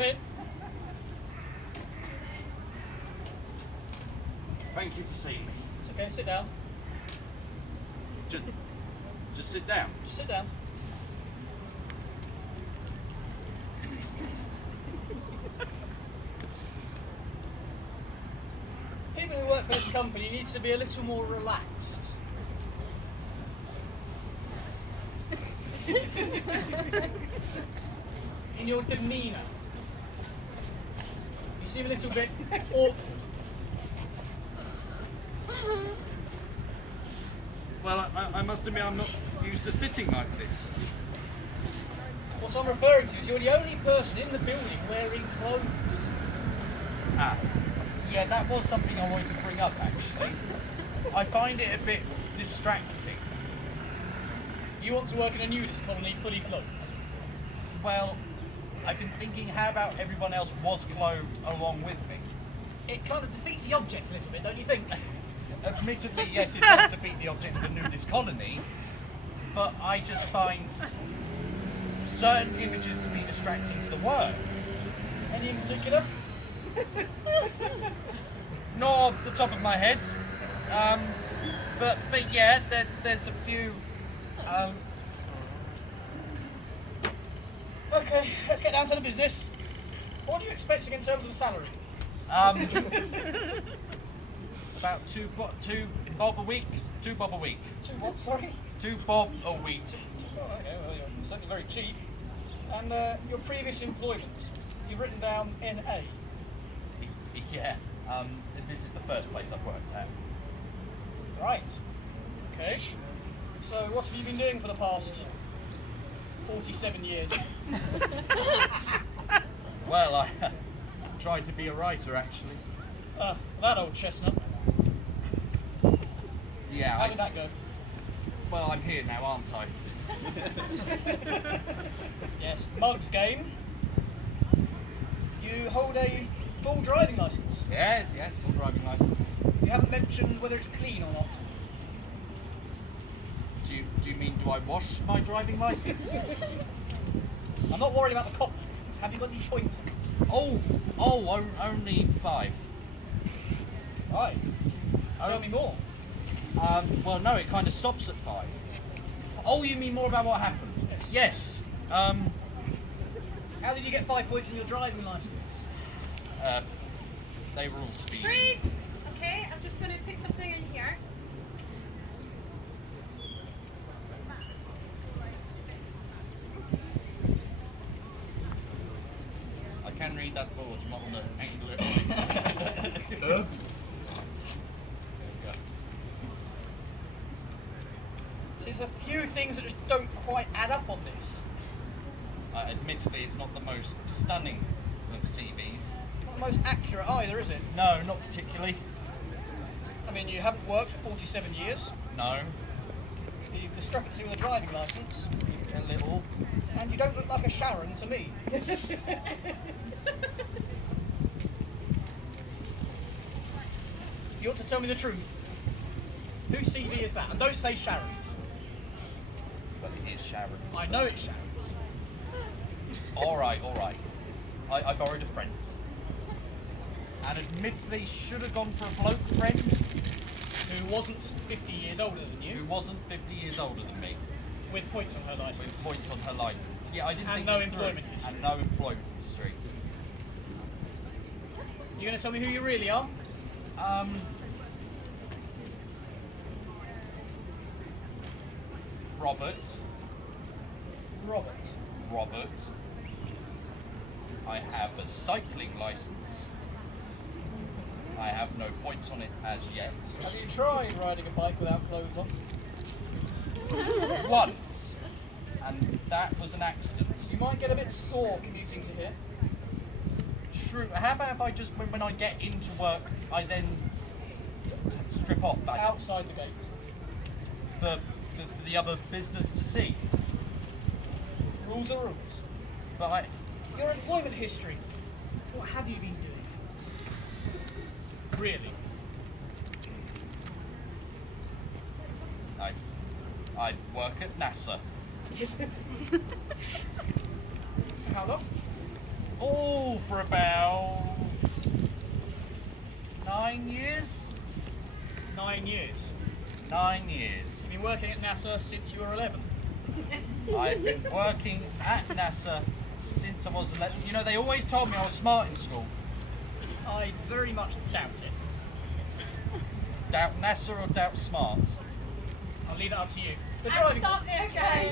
Come in. Thank you for seeing me. It's okay, sit down. Just sit down. Just sit down. People who work for this company need to be a little more relaxed. In your demeanour. You seem a little bit awkward. Well, I must admit I'm not used to sitting like this. What I'm referring to is you're the only person in the building wearing clothes. Ah, yeah, that was something I wanted to bring up actually. I find it a bit distracting. You want to work in a nudist colony fully clothed? Well, I've been thinking how about everyone else was clothed along with me? It kind of defeats the object a little bit, don't you think? Admittedly, yes, it does defeat the object of a nudist colony, but I just find certain images to be distracting to the work. Any in particular? Not off the top of my head, but yeah, there's a few. Okay, let's get down to the business. What are you expecting in terms of salary? About two bob a week. 2 bob a week. Two what, sorry? 2 bob a week. Oh, okay, well, you're certainly very cheap. And your previous employment, you've written down NA. Yeah. This is the first place I've worked at. Right. Okay. So what have you been doing for the past 47 years? Well, I tried to be a writer actually. That old chestnut. Yeah. How did that go? Well, I'm here now, aren't I? Yes. Mugs game. You hold a full driving licence. Yes, full driving license. You haven't mentioned whether it's clean or not. Do you mean do I wash my driving license? I'm not worried about the coffee. Have you got any points? Only 5. Right. Tell me more. Well, no, it kind of stops at 5. Oh, you mean more about what happened? Yes. How did you get 5 points on your driving licence? They were all speeding. Freeze! Okay, I'm just going to pick something in here. I can read that board, you might want to angle it. Oops. There's a few things that just don't quite add up on this. Admittedly, it's not the most stunning of CVs. Not the most accurate either, is it? No, not particularly. I mean, you haven't worked for 47 years. No. You've discrepancy with a driving licence. A little. And you don't look like a Sharon to me. You ought to tell me the truth. Whose CV is that? And don't say Sharon's. Well, it is Sharon's. I know it's Sharon's. All right. I borrowed a friend's. And admittedly, should have gone for a bloke friend. Who wasn't 50 years older than you. Who wasn't 50 years older than me. With points on her licence. With points on her licence. Yeah, I didn't And think no this through. employment history. And no employment history. You going to tell me who you really are? Robert. Robert. I have a cycling licence. I have no points on it as yet. Have you tried riding a bike without clothes on? Once. And that was an accident. You might get a bit sore commuting to here. True. How about if I just, when I get into work, I then strip off as Outside the gate. for the other business to see? Rules are rules. But Your employment history. What have you been doing? Really? I work at NASA. How long? Oh, for about 9 years. 9 years. 9 years. You've been working at NASA since you were 11. I've been working at NASA since I was 11. You know, they always told me I was smart in school. I very much doubt it. Doubt NASA or doubt smart? I'll leave it up to you. The And driving. stop there, guys.